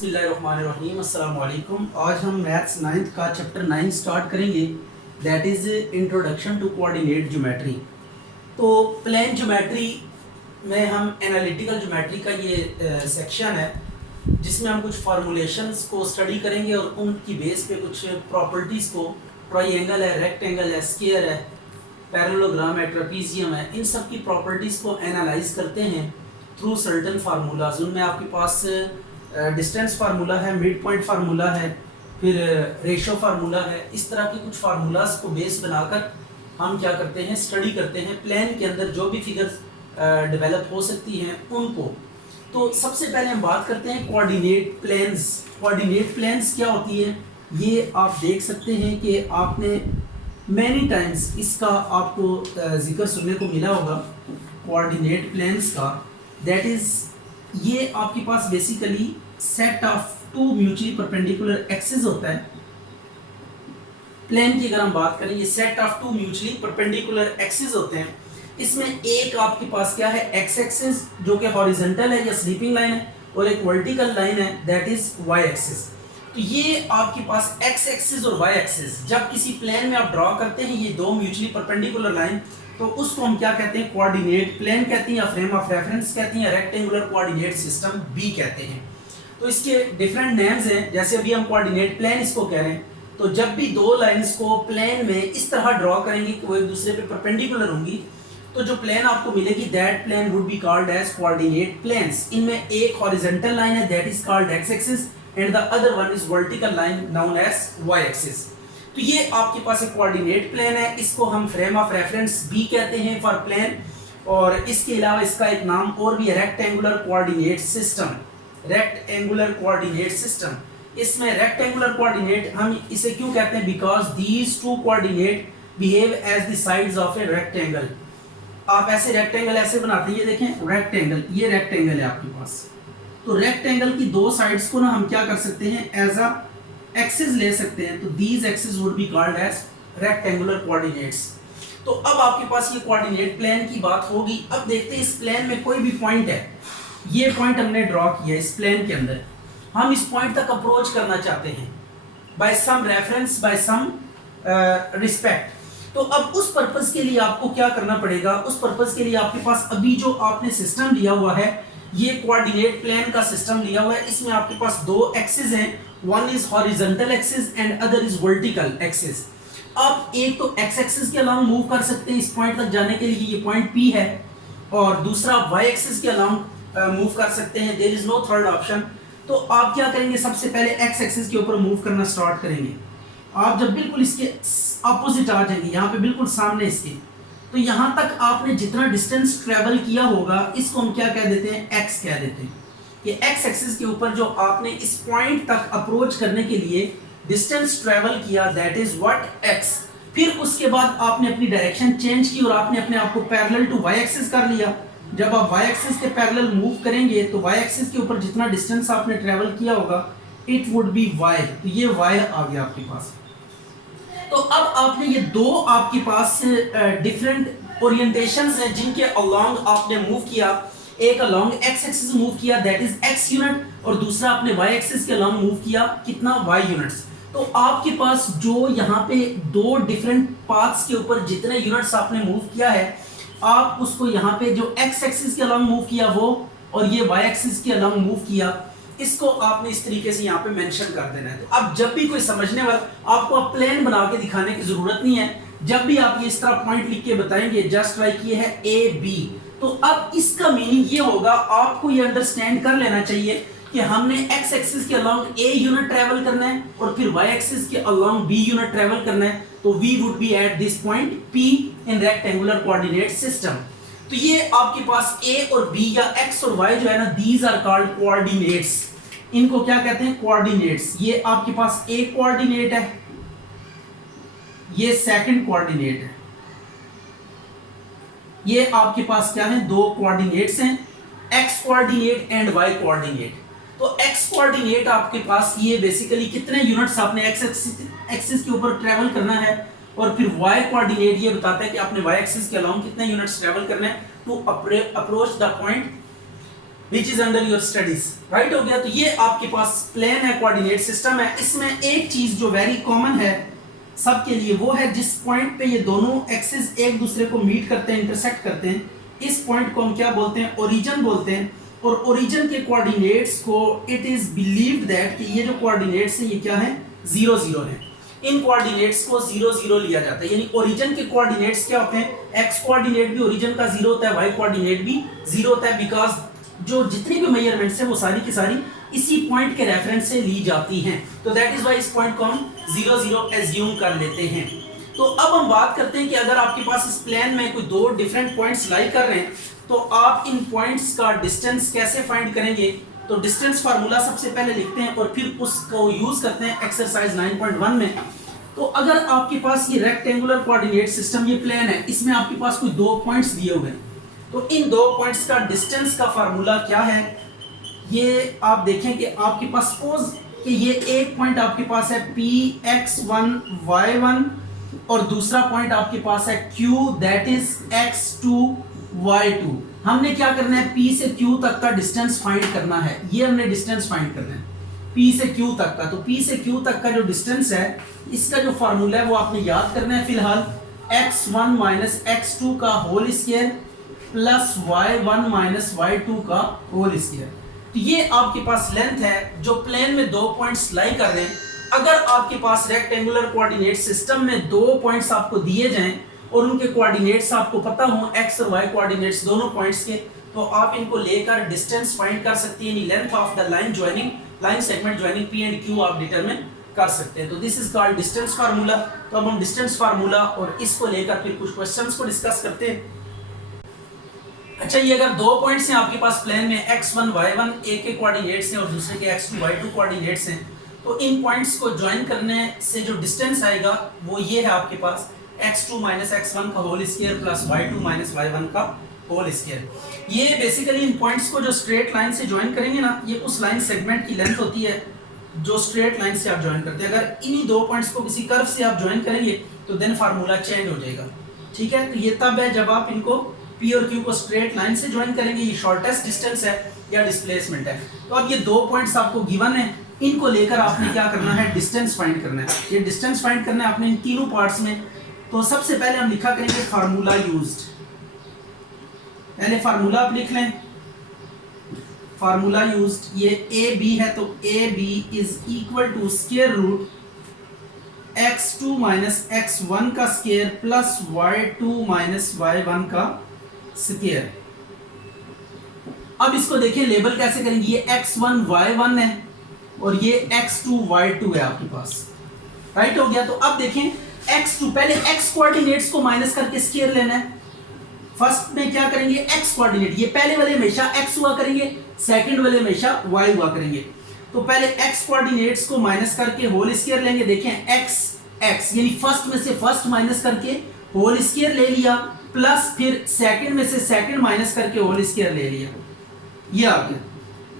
बिस्मिल्लाहिर्रहमानिर्रहीम अस्सलाम वालेकुम। आज हम मैथ्स 9th का चैप्टर 9 स्टार्ट करेंगे, that is introduction to coordinate geometry. तो प्लेन ज्योमेट्री में हम एनालिटिकल ज्योमेट्री का ये सेक्शन है जिसमें हम कुछ फार्मूलेशंस को स्टडी करेंगे और उनकी बेस पे कुछ प्रॉपर्टीज़ को, ट्राइंगल है, रेक्टेंगल है, स्क्वायर है, पैरेललोग्राम है, ट्रेपीजियम है, इन सब की प्रॉपर्टीज़ को एनालाइज करते हैं थ्रू सर्टेन फार्मूलाज। उनमें आपके पास डिस्टेंस फार्मूला है, मिड पॉइंट फार्मूला है, फिर रेशो फार्मूला है। इस तरह के कुछ फार्मूलाज को बेस बनाकर हम क्या करते हैं, स्टडी करते हैं प्लेन के अंदर जो भी फिगर्स डेवलप हो सकती हैं उनको। तो सबसे पहले हम बात करते हैं कोऑर्डिनेट प्लेन्स। कोऑर्डिनेट प्लेन्स क्या होती है, ये आप देख सकते हैं कि आपने मैनी टाइम्स इसका आपको जिक्र सुनने को मिला होगा कोऑर्डिनेट प्लेन्स का। दैट इज़ ये आपके पास basically set of two mutually perpendicular axis होता है। प्लेन की अगर हम बात करें, ये set of two mutually perpendicular axis होते हैं। इसमें एक आपके पास क्या है, एक्स एक्सिस जो कि हॉरिजॉन्टल है या स्लीपिंग लाइन है, और एक वर्टिकल लाइन है दैट इज वाई एक्सिस। तो ये आपके पास एक्स एक्सिस और वाई एक्सिस जब किसी प्लेन में आप ड्रॉ करते हैं, ये दो म्यूचुअली परपेंडिकुलर लाइन, तो उसको हम क्या कहते हैं, कोऑर्डिनेट प्लेन कहते हैं, या फ्रेम ऑफ रेफरेंस कहते हैं, या रेक्टेंगुलर कोऑर्डिनेट सिस्टम भी कहते हैं। तो इसके डिफरेंट नेम्स हैं। जैसे अभी हम कोऑर्डिनेट प्लेन इसको कह रहे हैं, तो जब भी दो लाइंस को प्लेन में इस तरह ड्रॉ करेंगे कि वो एक दूसरे पे परपेंडिकुलर होंगी, तो जो प्लेन आपको मिलेगी that plane would be called as coordinate planes. इनमें एक हॉरिजॉन्टल लाइन है that is called x axis and the other one is vertical line known as y axis. तो ये आपके पास एक कोऑर्डिनेट प्लेन है, इसको हम फ्रेम ऑफ रेफरेंस भी कहते हैं फॉर प्लेन, और इसके अलावा इसका एक नाम और भी है, rectangular coordinate system. Rectangular coordinate system, इसमें रेक्टेंगुलर कोऑर्डिनेट हम इसे क्यों कहते हैं, because these two coordinate behave as the sides of a rectangle. आप ऐसे रेक्टेंगल ऐसे बनाते हैं, ये देखें रेक्टेंगल, ये रेक्टेंगल है आपके पास। तो रेक्टेंगल की दो साइड्स को ना हम क्या कर सकते हैं, एज अ एक्सिस ले सकते हैं। तो these axis would be called as rectangular coordinates. तो अब आपके पास ये कोऑर्डिनेट प्लेन की बात होगी। अब देखते हैं इस प्लेन में कोई भी पॉइंट है, ये पॉइंट हमने ड्रॉ किया इस प्लेन के अंदर, हम इस पॉइंट तक अप्रोच करना चाहते हैं by some reference, by some respect. तो अब उस पर्पस के लिए आपको क्या करना पड़ेगा, उस पर्पस के लिए आपके पास अभी जो आपने सिस्टम लिया हुआ है, ये कोऑर्डिनेट प्लेन का सिस्टम लिया हुआ है। इसमें आपके पास दो एक्सिस हैं, one is horizontal axis and other is vertical axis. आप एक तो एक्स एक्सिस के अलाउंग मूव कर सकते हैं इस पॉइंट तक जाने के लिए, ये पॉइंट P है, और दूसरा वाई एक्सिस के अलाउंग मूव कर सकते हैं, there is no third option. तो आप क्या करेंगे, सबसे पहले एक्स एक्सिस के ऊपर मूव करना स्टार्ट करेंगे। आप जब बिल्कुल इसके अपोजिट आ जाएंगे, यहाँ पे बिल्कुल सामने इसके, तो यहाँ तक आपने जितना डिस्टेंस ट्रेवल किया होगा, इसको हम क्या कह देते हैं, एक्स कह देते हैं। ये एक्स एक्सिस के ऊपर जो आपने इस पॉइंट तक अप्रोच करने के लिए डिस्टेंस ट्रेवल किया, दैट इज व्हाट एक्स। फिर उसके बाद आपने अपनी डायरेक्शन चेंज की और आपने अपने आप को पैरेलल टू वाई एक्सिस कर लिया। जब आप वाई एक्सिस के पैरेलल मूव करेंगे, तो वाई एक्सिस के ऊपर जितना डिस्टेंस आपने ट्रेवल किया होगा, इट वुड बी वाई। तो ये वाई आ गया आपके पास। तो अब आपने ये दो आपके पास डिफरेंट ओरिएंटेशंस हैं जिनके अलोंग आपने मूव किया। एक अलोंग एक्स एक्सिस मूव किया दैट इज एक्स यूनिट, और दूसरा आपने वाई एक्सिस के अलोंग मूव किया कितना, वाई यूनिट्स। तो आपके पास जो यहाँ पे दो डिफरेंट पाथ्स के ऊपर जितने यूनिट्स आपने मूव किया है, आप उसको यहाँ पे जो एक्स एक्सिस के अलोंग मूव किया वो, और ये वाई एक्सिस के अलोंग मूव किया, इसको आपने इस तरीके से यहाँ पे मेंशन कर देना है। तो अब जब भी कोई समझने वाला, आपको अब प्लेन बना के दिखाने की जरूरत नहीं है, जब भी आप ये इस तरह पॉइंट लिख के बताएंगे, जस्ट लाइक ये है ए बी, तो अब इसका मीनिंग ये होगा, आपको ये अंडरस्टैंड कर लेना चाहिए कि हमने एक्स एक्सिस के अलोंग ए यूनिट ट्रेवल करना है और फिर वाई एक्सिस के अलोंग बी यूनिट ट्रेवल करना है। तो we would be at this point P in rectangular coordinate system. तो ये आपके पास ए और बी या एक्स और वाई जो है ना, दीज आर कॉल्ड कोऑर्डिनेट्स। इनको क्या कहते हैं, कोऑर्डिनेट्स। ये आपके पास एक कोऑर्डिनेट है, ये सेकंड कोऑर्डिनेट है, ये आपके पास क्या है, दो कोऑर्डिनेट्स हैं, x coordinate and y coordinate. तो एक्स कोऑर्डिनेट आपके पास ये बेसिकली कितने यूनिट्स आपने एक्स एक्सिस के ऊपर ट्रेवल करना है, और फिर वाई कोऑर्डिनेट ये बताता है कि आपने वाई एक्सिस के अलोंग कितने यूनिट्स ट्रेवल करना है to approach the point which is under your studies, right हो गया। तो ये आपके पास प्लेन है, कोऑर्डिनेट सिस्टम है। इसमें एक चीज जो वेरी कॉमन है सबके लिए, वो है जिस पॉइंट पे ये दोनों एक्सिस एक दूसरे को मीट करते हैं, इंटरसेक्ट करते हैं, इस पॉइंट को हम क्या बोलते हैं, ओरिजिन बोलते हैं। और ओरिजिन के कोऑर्डिनेट्स को इट इज बिलीव्ड दैट कि ये जो कोऑर्डिनेट्स हैं ये क्या है, 0 0 है। इन कोऑर्डिनेट्स को 0 0 लिया जाता है, यानी ओरिजिन के कोऑर्डिनेट्स क्या होते हैं, एक्स कोऑर्डिनेट भी ओरिजिन का 0 होता है, वाई कोऑर्डिनेट भी 0 होता है, बिकॉज जो जितनी भी मेजरमेंट्स हैं वो सारी की सारी इसी पॉइंट के रेफरेंस से ली जाती हैं। तो दैट इज व्हाई इस पॉइंट को हम 0 0 एज्यूम कर लेते हैं। तो अब हम बात करते हैं कि अगर आपके पास इस प्लेन में कोई दो डिफरेंट पॉइंट्स लाई कर रहे हैं तो आप इन पॉइंट्स का डिस्टेंस कैसे फाइंड करेंगे। तो डिस्टेंस फार्मूला सबसे पहले लिखते हैं और फिर उसको यूज करते हैं एक्सरसाइज 9.1 में। तो अगर आपके पास ये रेक्टेंगुलर कोऑर्डिनेट सिस्टम, ये प्लेन है, इसमें आपके पास कोई दो पॉइंट्स दिए हुए हैं, तो इन दो पॉइंट्स का डिस्टेंस का फार्मूला क्या है, ये आप देखें कि आपके पास सपोज कि ये एक पॉइंट आपके पास है Px1 y1 और दूसरा पॉइंट आपके पास है Q that is x2 y2। हमने क्या करना है, P से Q तक का डिस्टेंस फाइंड करना है। ये हमने डिस्टेंस फाइंड करना है P से Q तक का। तो P से Q तक का जो डिस्टेंस है, इसका जो फार्मूला है वो आपने याद करना है फिलहाल, x1 माइनस x2 का whole square plus y1 minus y2 का होल स्क्वायर। तो ये आपके पास लेंथ है जो प्लेन में दो पॉइंट्स लाई कर रहे हैं। अगर आपके पास रेक्टेंगुलर कोऑर्डिनेट सिस्टम में दो पॉइंट्स आपको दिए जाएं और उनके कोऑर्डिनेट्स आपको पता हो, x और y कोऑर्डिनेट्स दोनों पॉइंट्स के, तो आप इनको लेकर डिस्टेंस फाइंड कर सकते हैं, यानी length of the line joining, line segment joining P and Q आप डिटरमिन कर सकते हैं। तो this is called distance formula. तो अब हम डिस्टेंस फार्मूला और इसको लेकर फिर कुछ क्वेश्चंस को डिस्कस करते हैं। अच्छा, ये अगर दो पॉइंट्स हैं आपके पास प्लेन में, x1 y1 एक के कोऑर्डिनेट्स हैं और दूसरे के x2 y2 कोऑर्डिनेट्स हैं, तो इन पॉइंट्स को ज्वाइन करने से जो डिस्टेंस आएगा वो ये है आपके पास x2 माइनस x1 का whole square plus y2 minus y1 का होल स्क्वायर। ये बेसिकली इन पॉइंट्स को जो स्ट्रेट लाइन से ज्वाइन करेंगे ना, ये उस लाइन सेगमेंट की लेंथ होती है जो स्ट्रेट लाइन से आप ज्वाइन करते हैं। अगर इन्हीं दो पॉइंट्स को किसी कर्व से आप ज्वाइन करेंगे तो देन फार्मूला चेंज हो जाएगा, ठीक है। तो ये तब है जब आप इनको P और Q को स्ट्रेट लाइन से ज्वाइन करेंगे, ये शॉर्टेस्ट डिस्टेंस है या डिस्प्लेसमेंट है। तो अब ये दो पॉइंट्स आपको गिवन है, इनको लेकर आपने क्या करना है, डिस्टेंस फाइंड करना है। ये डिस्टेंस फाइंड करना है आपने इन तीनों पार्ट्स में। तो सबसे पहले हम लिखा करेंगे फार्मूला यूज्ड। पहले फार्मूला आप लिख लें, फार्मूला यूज्ड, ये AB है तो AB is equal to square root x2 minus x1 का square plus y2 minus y1 का स्क्वायर। अब इसको देखिए लेबल कैसे करेंगे, ये x1 y1 है और ये x2 y2 है आपके पास, राइट हो गया। तो अब देखें x2, पहले x कोऑर्डिनेट्स को माइनस करके स्क्वायर लेना है। फर्स्ट में क्या करेंगे, x कोऑर्डिनेट, ये पहले वाले हमेशा x हुआ करेंगे, सेकंड वाले हमेशा y हुआ करेंगे। तो पहले x कोऑर्डिनेट्स को माइनस करके होल स्क्वायर लेंगे। देखें x यानी फर्स्ट में से फर्स्ट माइनस करके होल स्क्वायर ले लिया, प्लस फिर सेकंड में से सेकंड माइनस करके होल स्क्वायर ले लिया, ये आ गया।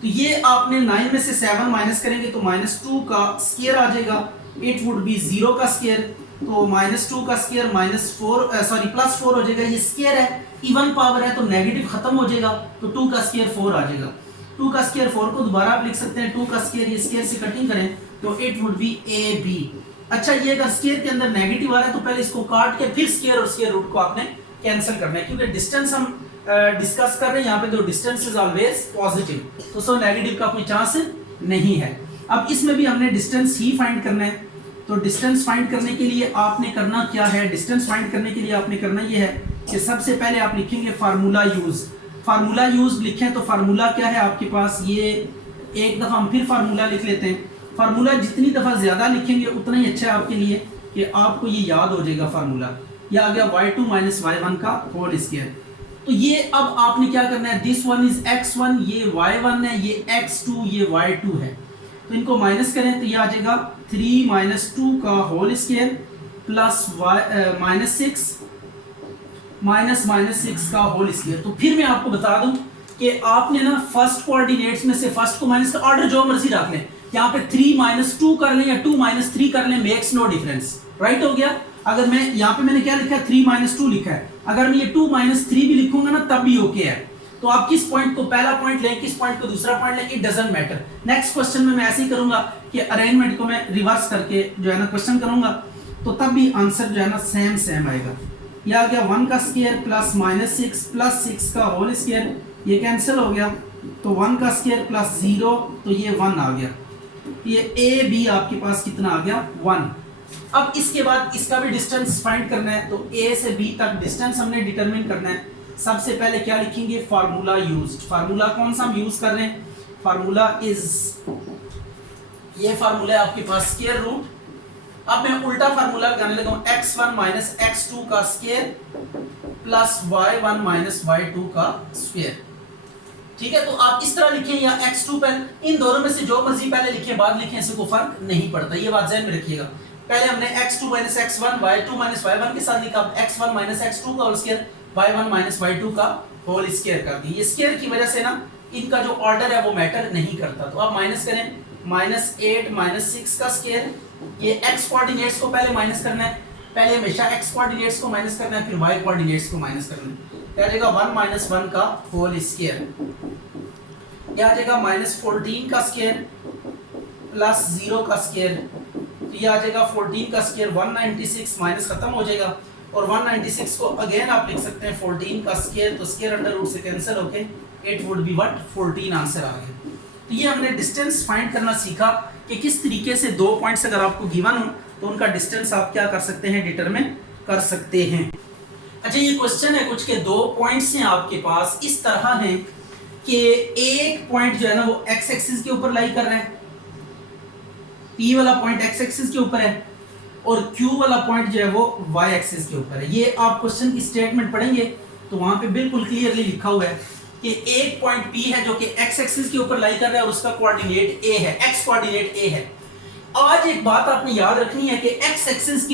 तो ये आपने 9 में से 7 माइनस करेंगे तो -2 का स्क्वायर आ जाएगा, इट वुड बी 0 का स्क्वायर। तो -2 का स्क्वायर +4 हो जाएगा, ये स्क्वायर है, इवन पावर है तो नेगेटिव खत्म हो जाएगा, तो 2 का स्क्वायर 4 आ जाएगा। 2 का स्क्वायर 4 को दोबारा आप लिख सकते हैं, 2 का स्क्वायर ये स्क्वायर से कटिंग करें तो इट वुड बी AB। अच्छा, ये अगर स्क्वायर के अंदर नेगेटिव आ रहा है तो पहले इसको काट के फिर स्क्वायर और स्क्वायर रूट को आपने कैंसिल करना है, क्योंकि डिस्टेंस हम डिस्कस कर रहे हैं यहाँ पे, तो डिस्टेंस इज ऑलवेज पॉजिटिव, तो सो नेगेटिव का कोई चांस नहीं है। अब इसमें भी हमने डिस्टेंस ही फाइंड करना है। तो डिस्टेंस फाइंड करने के लिए आपने करना क्या है, डिस्टेंस फाइंड करने के लिए आपने करना ये है कि सबसे पहले आप लिखेंगे फार्मूला यूज। फार्मूला यूज लिखें तो फार्मूला क्या है आपके पास, ये एक दफ़ा हम फिर फार्मूला लिख लेते हैं। फार्मूला जितनी दफ़ा ज़्यादा लिखेंगे उतना ही अच्छा है आपके लिए कि आपको ये याद हो जाएगा फार्मूला। यह आ गया y2 माइनस y1 का होल स्क्वायर। तो ये अब आपने क्या करना है, दिस वन इज x1, ये y1 है, ये x2, ये y2 है। तो इनको माइनस करें तो ये आ जाएगा 3 माइनस 2 का होल स्क्वायर प्लस -6 माइनस 6 का होल स्क्वायर। तो फिर मैं आपको बता दूं कि आपने ना फर्स्ट कोऑर्डिनेट्स में से फर्स्ट को माइनस का ऑर्डर जो मर्जी रख लें, यहाँ पे 3 माइनस 2 कर लें या 2 माइनस 3 कर लें, मेक्स नो डिफरेंस, राइट हो गया। अगर मैं यहाँ पे मैंने क्या लिखा है, 3 माइनस 2 लिखा है, अगर मैं ये 2 माइनस 3 भी लिखूंगा ना तब भी ओके है। तो आप किस पॉइंट को पहला पॉइंट लें, किस पॉइंट को दूसरा पॉइंट लें, it doesn't matter. Next question में मैं ऐसे ही करूंगा कि अरेंजमेंट को मैं रिवर्स करके जो है ना क्वेश्चन करूंगा, तो तब भी आंसर जो है ना सेम आएगा। ये आ गया 1 का स्क्वायर प्लस -6 प्लस 6 का होल स्क्वायर, ये कैंसिल हो गया, तो 1 का स्क्वायर प्लस 0, तो ये 1 आ गया। ये ए बी आपके पास कितना आ गया 1। अब इसके बाद इसका भी डिस्टेंस फाइंड करना है, तो ए से बी तक डिस्टेंस हमने डिटरमिन करना है। सबसे पहले क्या लिखेंगे, फार्मूला यूज्ड। फार्मूला कौन सा हम यूज कर रहे हैं, फार्मूला इज, ये फार्मूला है आपके पास स्क्वायर रूट। अब मैं उल्टा फार्मूला लगाने लगा हूं, x1 माइनस x2 का square plus y1 minus y2 का स्क्वायर। ठीक है, तो आप इस तरह लिखें या x2 पहले, इन दोनों में से जो मर्जी पहले लिखें बाद लिखें, इससे कोई फर्क नहीं पड़ता, ये बात ध्यान में रखिएगा। पहले हमने x2 minus x1 y2 minus y1 के साथ लिखा, x1 माइनस x2 का whole square y1 minus y2 का होल स्क्वायर कर दी। ये स्क्वायर की वजह से ना इनका जो ऑर्डर है वो मैटर नहीं करता। तो आप माइनस करें, -8 माइनस 6 का स्क्वायर, ये x कोऑर्डिनेट्स को पहले माइनस करना है, पहले हमेशा x कोऑर्डिनेट्स को माइनस करना है, फिर y कोऑर्डिनेट्स को माइनस करना है। क्या आ जाएगा 1 माइनस 1 का होल स्क्वायर, क्या आ जाएगा -14 का स्क्वायर प्लस 0 का स्क्वायर, तो ये आ जाएगा 14 का स्क्वायर 196, माइनस खत्म हो जाएगा, और 196 को अगेन आप लिख सकते हैं 14 का स्क्वायर, तो स्क्वायर अंडर रूट से कैंसिल होके it would be what 14 answer आ गया। तो ये हमने डिस्टेंस फाइंड करना सीखा कि किस तरीके से दो पॉइंट्स अगर आपको गिवन हो तो उनका डिस्टेंस आप क्या कर सकते हैं, डिटरमिन कर सकते हैं। अच्छा, ये क्वेश्चन है कुछ के दो पॉइंट्स हैं आपके पास, इस तरह हैं कि एक पॉइंट जो है ना वो एक्स एक्सिस के ऊपर लाई कर रहा है, पी वाला पॉइंट एक्स एक्सिस के ऊपर है, और क्यू वाला पॉइंट जो है वो वाई एक्सिस के ऊपर है। ये आप क्वेश्चन की स्टेटमेंट पढ़ेंगे तो वहां पे बिल्कुल क्लियरली लिखा हुआ है कि एक पॉइंट पी है जो कि एक्स एक्सिस के ऊपर लाई कर रहा है और उसका कोऑर्डिनेट ए है, एक्स कोऑर्डिनेट ए है। आज एक बात आपने याद रखनी है कि एक्स एक्सिस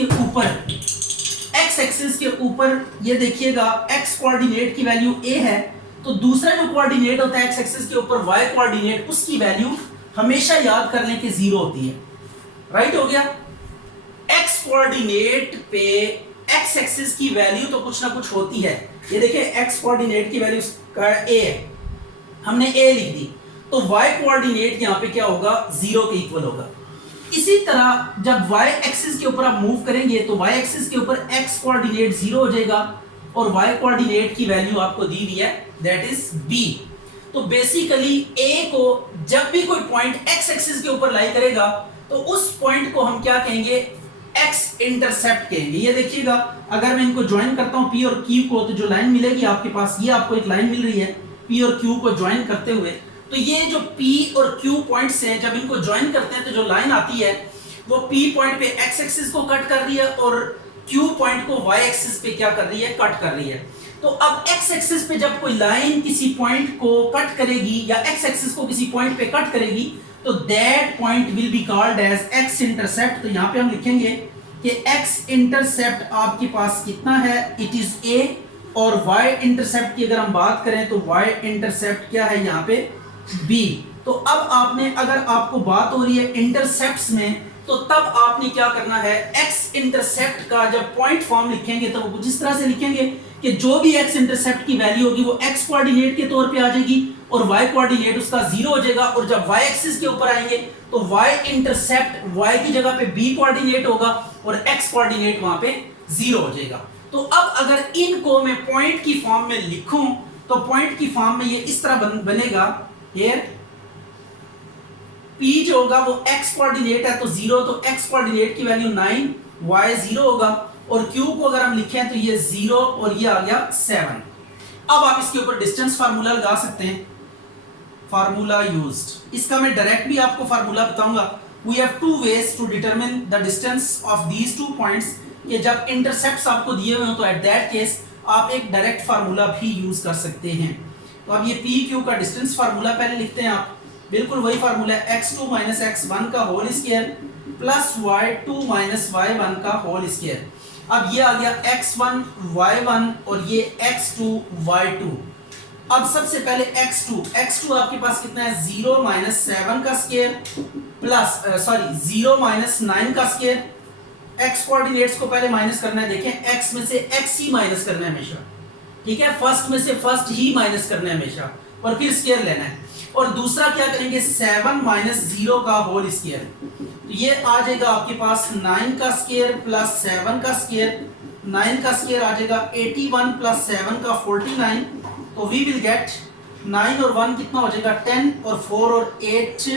के ऊपर ये देखिएगा एक्स कोऑर्डिनेट की वैल्यू ए है, तो दूसरा जो कोऑर्डिनेट होता है एक्स एक्सिस के ऊपर वाई कोऑर्डिनेट, उसकी वैल्यू हमेशा याद कर लें कि 0 होती है। राइट हो गया, एक्स कोऑर्डिनेट पे एक्स एक्सिस की वैल्यू तो कुछ ना कुछ होती है। ये देखिए एक्स कोऑर्डिनेट की वैल्यू का ए है, हमने ए लिख दी, तो वाई कोऑर्डिनेट यहां पे क्या होगा 0 के इक्वल होगा। इसी तरह जब वाई एक्सिस के ऊपर आप मूव करेंगे तो वाई एक्सिस के ऊपर एक्स कोऑर्डिनेट 0 हो जाएगा और वाई कोऑर्डिनेट की वैल्यू आपको दी हुई है दैट इज बी। तो बेसिकली ए को जब भी कोई पॉइंट एक्स एक्सिस के ऊपर लाई करेगा तो उस पॉइंट को हम क्या कहेंगे, एक्स इंटरसेप्ट कहेंगे। ये देखिएगा अगर मैं इनको ज्वाइन करता हूं पी और क्यू को, तो जो लाइन मिलेगी आपके पास, ये आपको एक लाइन मिल रही है पी और क्यू को ज्वाइन करते हुए, तो ये जो पी और क्यू पॉइंट्स हैं जब इनको ज्वाइन करते हैं तो जो लाइन आती है वो पी पॉइंट पे एक्स एक्सिस को कट कर रही है और क्यू पॉइंट को वाई एक्सिस पे क्या कर रही है, कट कर रही है। तो अब एक्स एक्सिस पे जब कोई लाइन किसी पॉइंट को कट करेगी या एक्स एक्सिस को किसी पॉइंट पे कट करेगी तो that point will be called as x intercept. तो यहां पे हम लिखेंगे कि एक्स इंटरसेप्ट आपके पास कितना है, इट इज ए, और वाई इंटरसेप्ट की अगर हम बात करें तो वाई इंटरसेप्ट क्या है यहाँ पे बी। तो अब आपने, अगर आपको बात हो रही है इंटरसेप्ट्स में, तो तब आपने क्या करना है, एक्स इंटरसेप्ट का जब पॉइंट फॉर्म लिखेंगे तो वो कुछ इस तरह से लिखेंगे कि जो भी एक्स इंटरसेप्ट की वैल्यू होगी वो एक्स कोऑर्डिनेट के तौर पे आ जाएगी और वाई कोऑर्डिनेट उसका 0 हो जाएगा, और जब वाई एक्सिस के ऊपर आएंगे तो वाई इंटरसेप्ट वाई की जगह पे बी कोऑर्डिनेट होगा और एक्स कोऑर्डिनेट वहां पे 0 हो जाएगा। तो अब अगर इनको मैं पॉइंट की फॉर्म में लिखूं तो पॉइंट की फॉर्म में ये इस तरह बनेगा, हियर P जो होगा वो x कोऑर्डिनेट है तो 0, तो x कोऑर्डिनेट की वैल्यू 9, y 0 होगा, और Q को अगर हम लिखें तो ये 0 और ये आ गया 7। अब आप इसके ऊपर डिस्टेंस फार्मूला लगा सकते हैं, फार्मूला यूज्ड। इसका मैं डायरेक्ट भी आपको फार्मूला बताऊंगा। We have two ways to determine the distance of these two points, कि जब इंटरसेप्ट्स आपको दिए हुए हो तो एट दैट केस आप एक डायरेक्ट फार्मूला भी यूज कर सकते हैं। तो अब ये पी क्यू का डिस्टेंस फार्मूला पहले लिखते हैं आप, बिल्कुल वही फार्मूला है, x2 माइनस x1 का whole square plus y2 minus y1 का होल स्क्वायर। अब ये आ गया x1 y1 और ये x2 y2। अब सबसे पहले x2 आपके पास कितना है, 0 माइनस 7 का स्क्वायर प्लस 0 माइनस 9 का स्क्वायर। x कोऑर्डिनेट्स को पहले माइनस करना है, देखें x में से x ही माइनस करना है हमेशा, ठीक है, फर्स्ट में से फर्स्ट ही माइनस करना है हमेशा और फिर स्क्वायर लेना है। और दूसरा क्या करेंगे, 7 माइनस 0 का होल स्क्वायर, तो ये आ जाएगा आपके पास 9 का स्क्वायर प्लस 7 का स्क्वायर, 9 का स्क्वायर आ जाएगा 81 प्लस 7 का 49, तो वी विल गेट 9 और 1 कितना हो जाएगा 10 और 4 और 8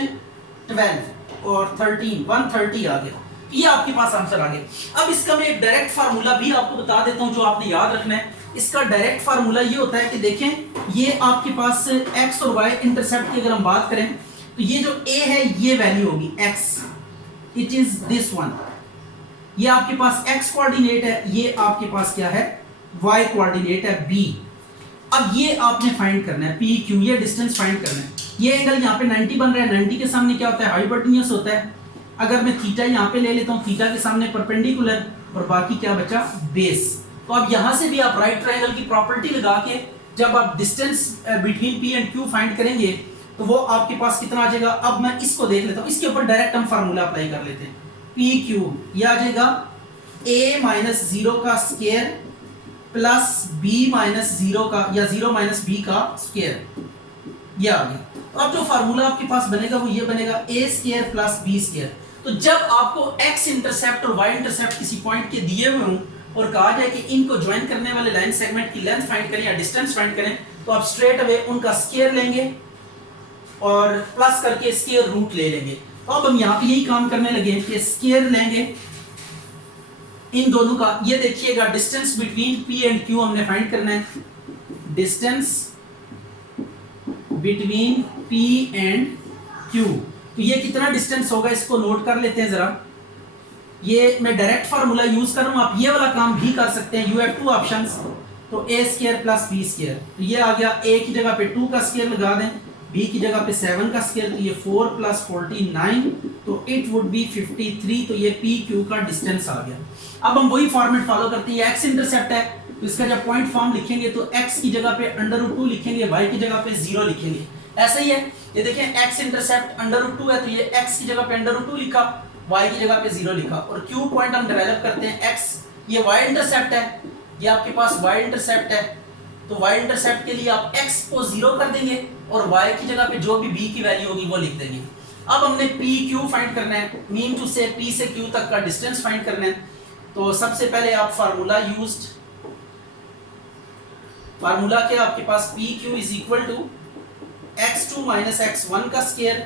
12 और 13 130 आ गया। ये आपके पास आंसर आ गया। अब इसका मैं एक डायरेक्ट फार्मूला भी आपको बता देता हूं जो आपने याद रखना है। इसका डायरेक्ट फार्मूला ये होता है कि देखें ये आपके पास x और y इंटरसेप्ट की अगर हम बात करें तो ये जो a है ये वैल्यू होगी x, it is this one. ये आपके पास x कोऑर्डिनेट है, ये आपके पास क्या है y कोऑर्डिनेट है b। अब ये आपने फाइंड करना है p q, ये डिस्टेंस फाइंड करना है। ये एंगल यहाँ पे 90 बन रहा है, 90 के सामने क्या होता है हाइपोटेन्यूज होता है। अगर मैं थीटा यहाँ पे ले लेता हूँ, थीटा के सामने परपेंडिकुलर और बाकी क्या बचा बेस। तो अब यहां से भी आप राइट ट्रायंगल की प्रॉपर्टी लगा के जब आप distance between P and Q find करेंगे तो वो आपके पास कितना आ जाएगा। अब मैं इसको देख लेता हूं, इसके ऊपर डायरेक्ट हम फार्मूला अप्लाई कर लेते हैं। PQ ये आ जाएगा a माइनस 0 का स्क्वायर प्लस b माइनस 0 का या 0 माइनस b का स्क्वायर, ये आ गया। तो अब जो फार्मूला आपके पास बनेगा वो ये बनेगा a square plus b square. तो जब आपको x इंटरसेप्ट और y इंटरसेप्ट किसी पॉइंट के दिए हुए हों और कहा जाए कि इनको ज्वाइन करने वाले लाइन सेगमेंट की लेंथ फाइंड करें या डिस्टेंस फाइंड करें, तो आप स्ट्रेट अवे उनका स्क्वायर लेंगे और प्लस करके स्क्वायर रूट ले लेंगे। तो अब हम यहाँ पे यही काम करने लगे कि स्क्वायर लेंगे इन दोनों का। ये देखिएगा distance between P and Q हमने फाइंड करना है, distance between P and Q। तो ये कितना डिस्टेंस होगा इसको नोट कर लेते हैं जरा। ये मैं डायरेक्ट फार्मूला यूज कर रहा हूं, आप ये वाला काम भी कर सकते हैं। यू हैव टू ऑप्शंस, तो a square plus b square, तो ये आ गया a की जगह पे 2 का स्क्वायर लगा दें, b की जगह पे 7 का स्क्वायर, तो ये 4 प्लस 49, तो इट वुड बी 53। तो ये p q का डिस्टेंस आ गया। अब हम वही फॉर्मेट फॉलो करते हैं, x इंटरसेप्ट है तो इसका जब पॉइंट फॉर्म लिखेंगे तो x की जगह पे √2 लिखेंगे, y की जगह पे 0 लिखेंगे। ऐसा ही है, ये देखें x इंटरसेप्ट √2 है तो ये x की जगह पे √2 लिखा, y की जगह पे 0 लिखा। और q पॉइंट हम डेवलप करते हैं, x ये y इंटरसेप्ट है, ये आपके पास y इंटरसेप्ट है, तो y इंटरसेप्ट के लिए आप x को 0 कर देंगे और y की जगह पे जो भी b की वैल्यू होगी वो लिख देंगे। अब हमने p q फाइंड करना है, मीन टू से p से q तक का डिस्टेंस फाइंड करना है। तो सबसे पहले आप फार्मूला यूज्ड, फार्मूला क्या आपके पास p q is equal to x2 minus x1 का square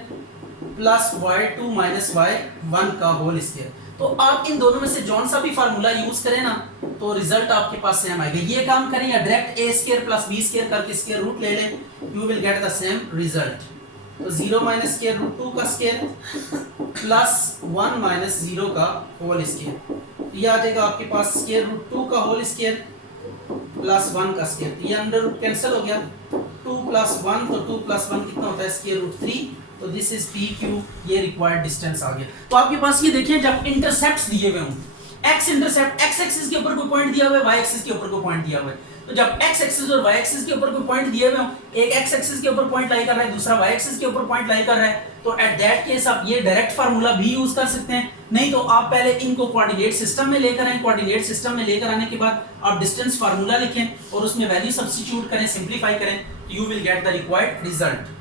plus y2 minus y1 का होल स्क्वायर। तो आप इन दोनों में से जौन सा भी फार्मूला यूज करें ना तो रिजल्ट आपके पास सेम आएगा। ये काम करें या direct a square plus b square करके स्क्वायर रूट ले लें, you will get the same result. तो 0 माइनस स्क्वायर रूट 2 का स्क्वायर प्लस 1 माइनस 0 का होल स्क्वायर, ये आ जाएगा आपके पास स्क्वायर रूट 2 का होल स्क्वायर प्लस 1 का स्क्वायर, तो ये अंडर रूट कैंसिल हो गया, 2 प्लस 1 तो 2 प्लस 1 कितना होता है स्क्वायर रूट 3। तो दिस इज पी क्यू, ये रिक्वायर्ड डिस्टेंस आ गया। तो आपके पास ये देखिए जब इंटरसेप्ट्स दिए हुए हों, एक्स इंटरसेप्ट एक्स एक्सिस के ऊपर कोई पॉइंट दिया हुआ है, वाई एक्सिस के ऊपर कोई पॉइंट दिया हुआ है, तो जब एक्स एक्सिस और वाई एक्सिस के ऊपर कोई पॉइंट दिए हुए हों, एक एक्स एक्सिस के ऊपर पॉइंट लाई कर रहा है, दूसरा वाई एक्सिस के ऊपर पॉइंट लाई कर रहा है, तो एट दैट केस आप ये डायरेक्ट फार्मूला भी यूज कर सकते हैं। नहीं तो आप पहले इनको कोऑर्डिनेट सिस्टम में लेकर आए, कोऑर्डिनेट सिस्टम में लेकर आने के बाद आप डिस्टेंस फार्मूला लिखें और उसमें वैल्यू सब्स्टिट्यूट करें, सिंपलीफाई करें, you will get the required result.